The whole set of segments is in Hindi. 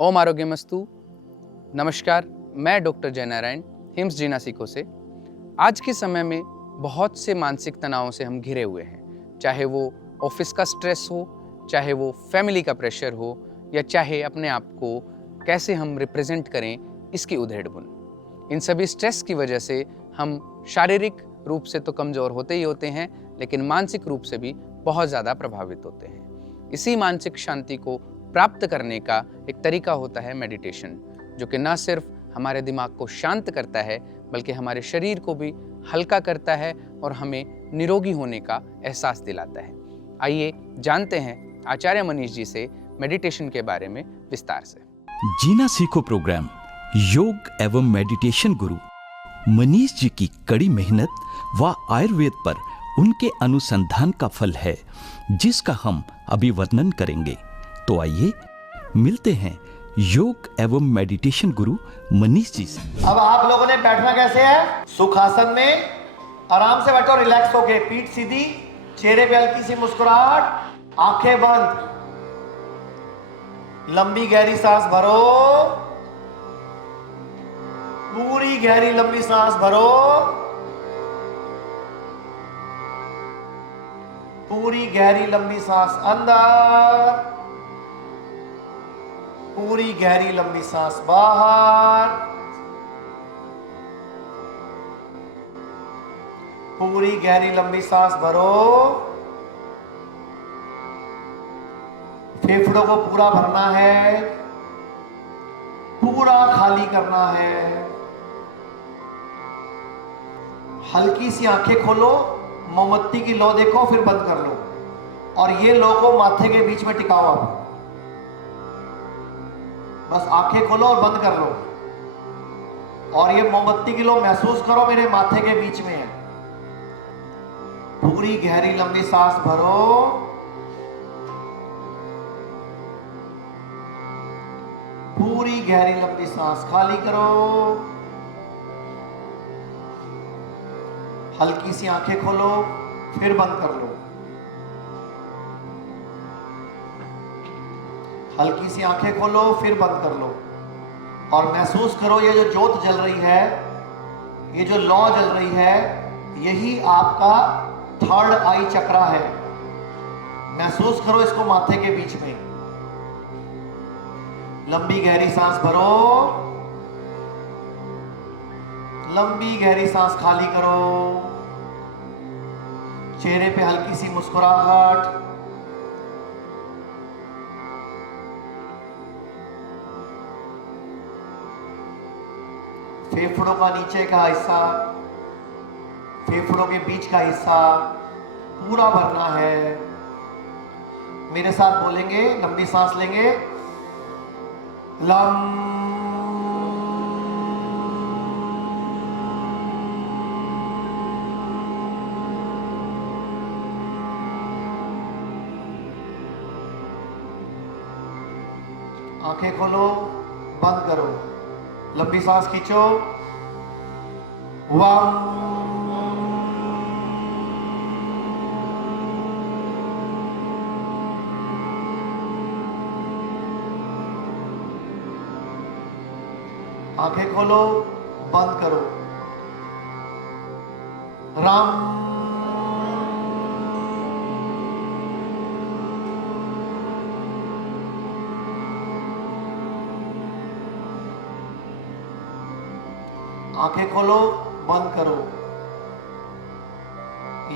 ओम आरोग्यमस्तु। नमस्कार, मैं डॉक्टर जय नारायण हिम्स जीना सीखो से। आज के समय में बहुत से मानसिक तनावों से हम घिरे हुए हैं, चाहे वो ऑफिस का स्ट्रेस हो, चाहे वो फैमिली का प्रेशर हो, या चाहे अपने आप को कैसे हम रिप्रेजेंट करें इसकी उधेड़-बुन। इन सभी स्ट्रेस की वजह से हम शारीरिक रूप से तो कमज़ोर होते ही होते हैं, लेकिन मानसिक रूप से भी बहुत ज़्यादा प्रभावित होते हैं। इसी मानसिक शांति को प्राप्त करने का एक तरीका होता है मेडिटेशन, जो कि न सिर्फ हमारे दिमाग को शांत करता है, बल्कि हमारे शरीर को भी हल्का करता है और हमें निरोगी होने का एहसास दिलाता है। आइए जानते हैं आचार्य मनीष जी से मेडिटेशन के बारे में विस्तार से। जीना सीखो प्रोग्राम योग एवं मेडिटेशन गुरु मनीष जी की कड़ी मेहनत व आयुर्वेद पर उनके अनुसंधान का फल है, जिसका हम अभी वर्णन करेंगे। तो आइए मिलते हैं योग एवं मेडिटेशन गुरु मनीष जी से। अब आप लोगों ने बैठना कैसे है? सुखासन में आराम से बैठो, रिलैक्स होके, पीठ सीधी, चेहरे पे हल्की सी मुस्कुराहट, आंखें बंद, लंबी गहरी सांस भरो, पूरी गहरी लंबी सांस भरो, पूरी गहरी लंबी सांस अंदर, पूरी गहरी लंबी सांस बाहर, पूरी गहरी लंबी सांस भरो, फेफड़ों को पूरा भरना है, पूरा खाली करना है। हल्की सी आंखें खोलो, मोमबत्ती की लौ देखो, फिर बंद कर लो और ये लौ को माथे के बीच में टिकाओ। आप बस आंखें खोलो और बंद कर लो और ये मोमबत्ती की लौ महसूस करो मेरे माथे के बीच में है। पूरी गहरी लंबी सांस भरो, पूरी गहरी लंबी सांस खाली करो, हल्की सी आंखें खोलो, फिर बंद कर लो। हल्की सी आंखें खोलो, फिर बंद कर लो और महसूस करो ये जो ज्योत जल रही है, ये जो लौ जल रही है, यही आपका थर्ड आई चक्रा है। महसूस करो इसको माथे के बीच में। लंबी गहरी सांस भरो, लंबी गहरी सांस खाली करो, चेहरे पे हल्की सी मुस्कुराहट, फेफड़ों का नीचे का हिस्सा, फेफड़ों के बीच का हिस्सा पूरा भरना है। मेरे साथ बोलेंगे, लंबी सांस लेंगे, लम, आंखें खोलो, बंद करो, लंबी सांस खींचो, वम, आंखें खोलो, बंद करो, राम, आंखें खोलो, बंद करो,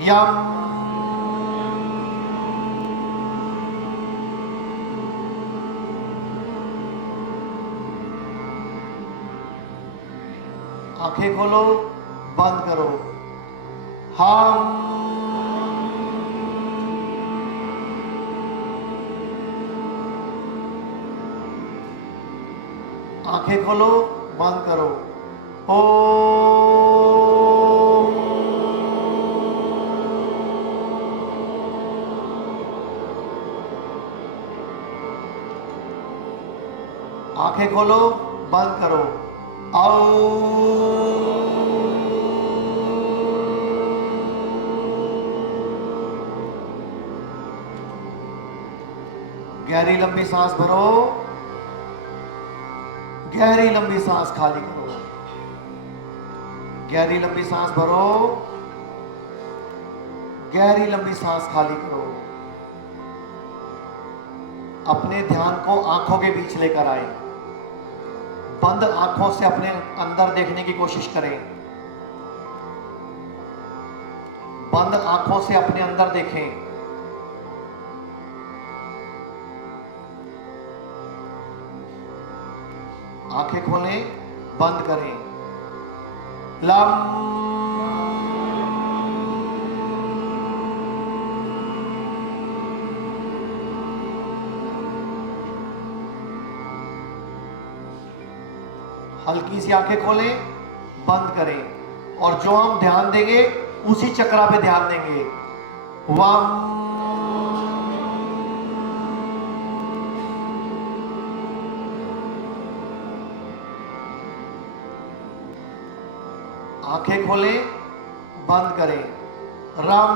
यम, आंखें खोलो, बंद करो, हम, आंखें खोलो, बंद करो, आंखें खोलो, बंद करो, गहरी लंबी सांस भरो, गहरी लंबी सांस खाली करो, गहरी लंबी सांस भरो, गहरी लंबी सांस खाली करो। अपने ध्यान को आंखों के बीच लेकर आए, बंद आंखों से अपने अंदर देखने की कोशिश करें, बंद आंखों से अपने अंदर देखें। आंखें खोलें, बंद करें। लम हल्की सी आंखें खोलें, बंद करें और जो हम ध्यान देंगे उसी चक्रा पे ध्यान देंगे। वम आंखें खोलें, बंद करें। रम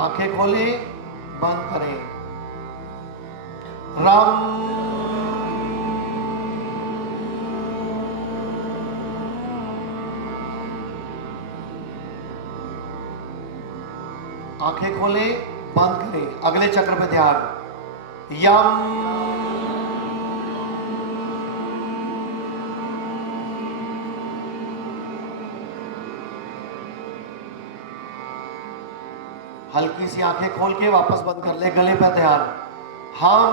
आंखें खोलें, बंद करें। रम आंखें खोलें, बंद करें। अगले चक्र पे ध्यान। यम हल्की सी आंखें खोल के वापस बंद कर ले। गले पे ध्यान। हम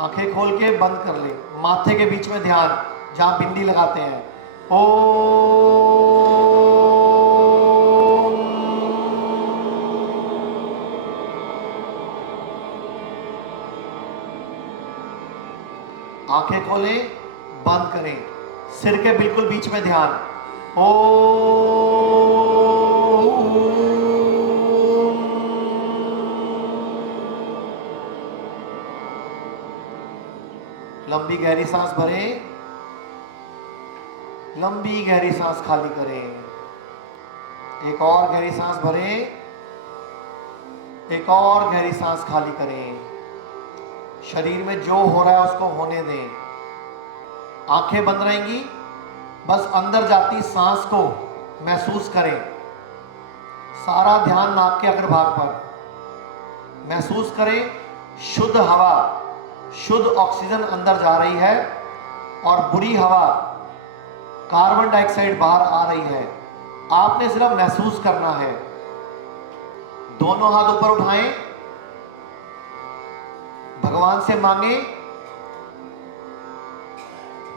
आंखें खोल के बंद कर ले। माथे के बीच में ध्यान, जहां बिंदी लगाते हैं। ओ आंखें खोलें, बंद करें। सिर के बिल्कुल बीच में ध्यान। ओ लंबी गहरी सांस भरें, लंबी गहरी सांस खाली करें। एक और गहरी सांस भरें, एक और गहरी सांस खाली करें। शरीर में जो हो रहा है उसको होने दें। आंखें बंद रहेंगी, बस अंदर जाती सांस को महसूस करें। सारा ध्यान नाक के अग्रभाग पर महसूस करें। शुद्ध हवा, शुद्ध ऑक्सीजन अंदर जा रही है और बुरी हवा, कार्बन डाइऑक्साइड बाहर आ रही है। आपने सिर्फ महसूस करना है। दोनों हाथ ऊपर उठाएं, भगवान से मांगे।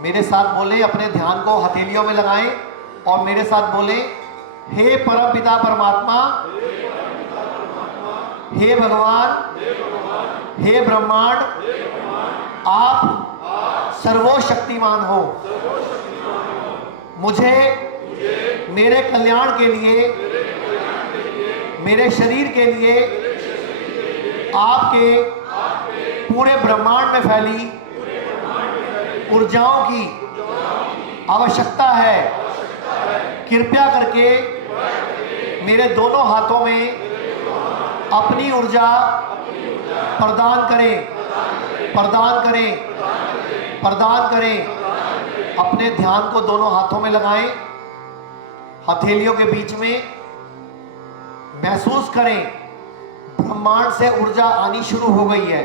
मेरे साथ बोले, अपने ध्यान को हथेलियों में लगाएं और मेरे साथ बोले, हे परमपिता परमात्मा, हे भगवान, हे ब्रह्मांड, आप सर्वशक्तिमान हो। मुझे मेरे कल्याण के लिए, मेरे शरीर के लिए आपके पूरे ब्रह्मांड में फैली ऊर्जाओं की आवश्यकता है। कृपया करके मेरे दोनों हाथों में अपनी ऊर्जा प्रदान करें, प्रदान करें, प्रदान करें। अपने ध्यान को दोनों हाथों में लगाएं, हथेलियों के बीच में महसूस करें ब्रह्मांड से ऊर्जा आनी शुरू हो गई है।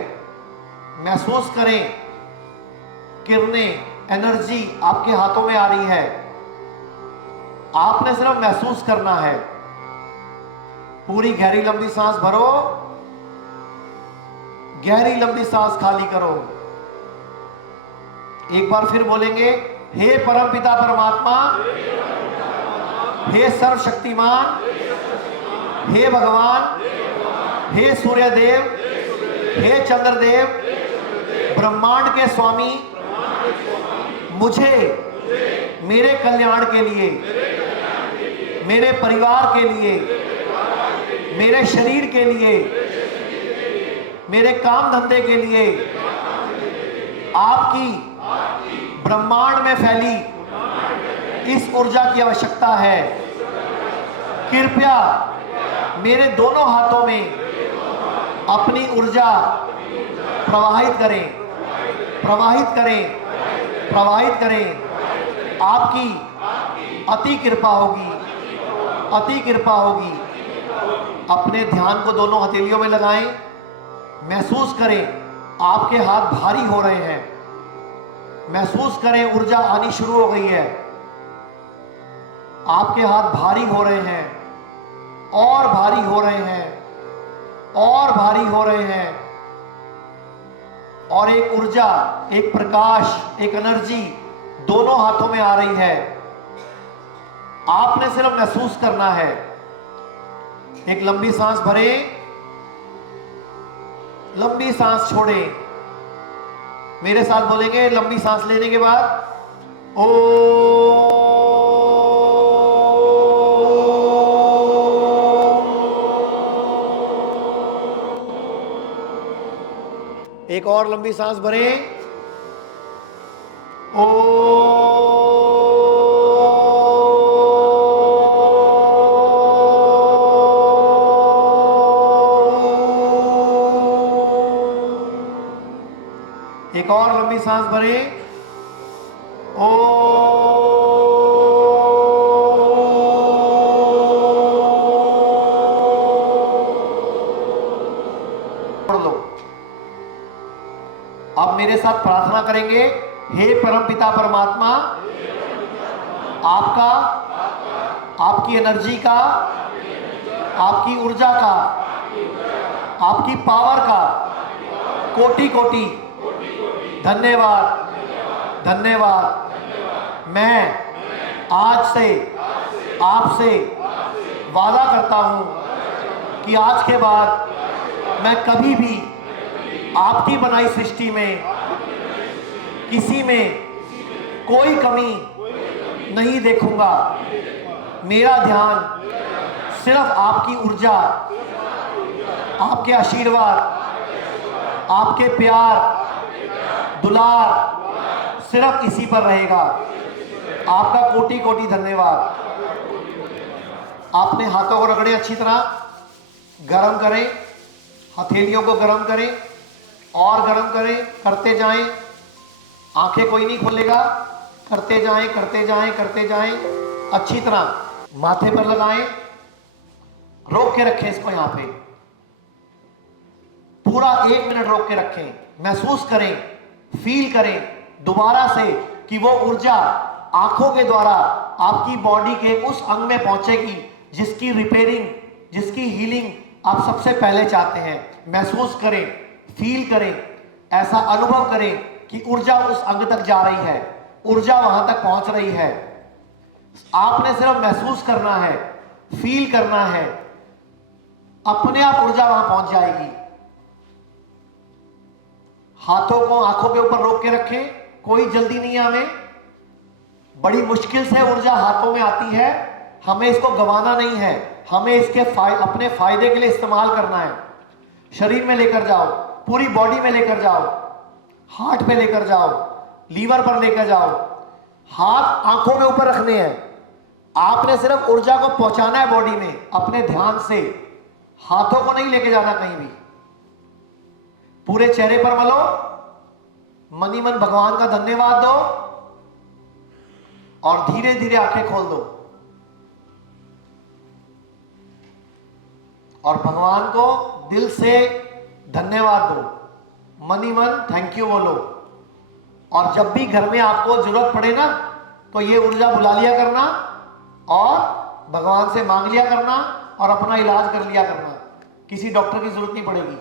महसूस करें किरणें, एनर्जी आपके हाथों में आ रही है। आपने सिर्फ महसूस करना है। पूरी गहरी लंबी सांस भरो, गहरी लंबी सांस खाली करो। एक बार फिर बोलेंगे, हे परमपिता परमात्मा, हे सर्वशक्तिमान, हे भगवान, हे सूर्यदेव, हे चंद्रदेव, ब्रह्मांड के स्वामी, मुझे मेरे कल्याण के लिए, मेरे परिवार के लिए, मेरे शरीर के लिए, मेरे काम धंधे के लिए आपकी ब्रह्मांड में फैली इस ऊर्जा की आवश्यकता है। कृपया मेरे दोनों हाथों में अपनी ऊर्जा प्रवाहित करें, प्रवाहित करें, प्रवाहित करें। आपकी अति कृपा होगी, अति कृपा होगी। अपने ध्यान को दोनों हथेलियों में लगाएं। महसूस करें आपके हाथ भारी हो रहे हैं। महसूस करें ऊर्जा आनी शुरू हो गई है। आपके हाथ भारी हो रहे हैं और भारी हो रहे हैं और भारी हो रहे हैं। और एक ऊर्जा, एक प्रकाश, एक एनर्जी दोनों हाथों में आ रही है। आपने सिर्फ महसूस करना है। एक लंबी सांस भरें, लंबी सांस छोड़ें। मेरे साथ बोलेंगे लंबी सांस लेने के बाद ओ। एक और लंबी सांस भरें, ओ। एक और लंबी सांस भरें, ओ। अब मेरे साथ प्रार्थना करेंगे। हे परमपिता परमात्मा, आपका, आपकी एनर्जी का, आपकी ऊर्जा का, आपकी पावर का कोटि कोटि धन्यवाद, धन्यवाद। मैं आज से आपसे वादा करता हूं कि आज के बाद मैं कभी भी आपकी बनाई सृष्टि में किसी में कोई कमी नहीं देखूंगा। मेरा ध्यान सिर्फ आपकी ऊर्जा, आपके आशीर्वाद, आपके प्यार, दुलार सिर्फ इसी पर रहेगा। आपका कोटि कोटि धन्यवाद। आपने हाथों को रगड़े, अच्छी तरह गरम करें, हथेलियों को गरम करें और गरम करें, करते जाएं। आंखें कोई नहीं खोलेगा, करते जाएं, करते जाएं, करते जाएं। अच्छी तरह माथे पर लगाएं, रोक के रखें इसको यहां पे, पूरा 1 मिनट रोक के रखें। महसूस करें, फील करें दोबारा से कि वो ऊर्जा आंखों के द्वारा आपकी बॉडी के उस अंग में पहुंचेगी जिसकी रिपेयरिंग, जिसकी हीलिंग आप सबसे पहले चाहते हैं। महसूस करें, फील करें, ऐसा अनुभव करें कि ऊर्जा उस अंग तक जा रही है, ऊर्जा वहां तक पहुंच रही है। आपने सिर्फ महसूस करना है, फील करना है, अपने आप ऊर्जा वहां पहुंच जाएगी। हाथों को आंखों के ऊपर रोक के रखें, कोई जल्दी नहीं है हमें। बड़ी मुश्किल से ऊर्जा हाथों में आती है, हमें इसको गंवाना नहीं है, हमें इसके अपने फायदे के लिए इस्तेमाल करना है। शरीर में लेकर जाओ, पूरी बॉडी में लेकर जाओ, हार्ट पे लेकर जाओ, लीवर पर लेकर जाओ। हाथ आंखों में ऊपर रखने हैं। आपने सिर्फ ऊर्जा को पहुंचाना है बॉडी में अपने ध्यान से, हाथों को नहीं लेके जाना कहीं भी। पूरे चेहरे पर मलो, मनी मन भगवान का धन्यवाद दो और धीरे धीरे आंखें खोल दो और भगवान को दिल से धन्यवाद दो। मनी मन थैंक यू बोलो। और जब भी घर में आपको जरूरत पड़े ना, तो ये ऊर्जा बुला लिया करना और भगवान से मांग लिया करना और अपना इलाज कर लिया करना। किसी डॉक्टर की जरूरत नहीं पड़ेगी।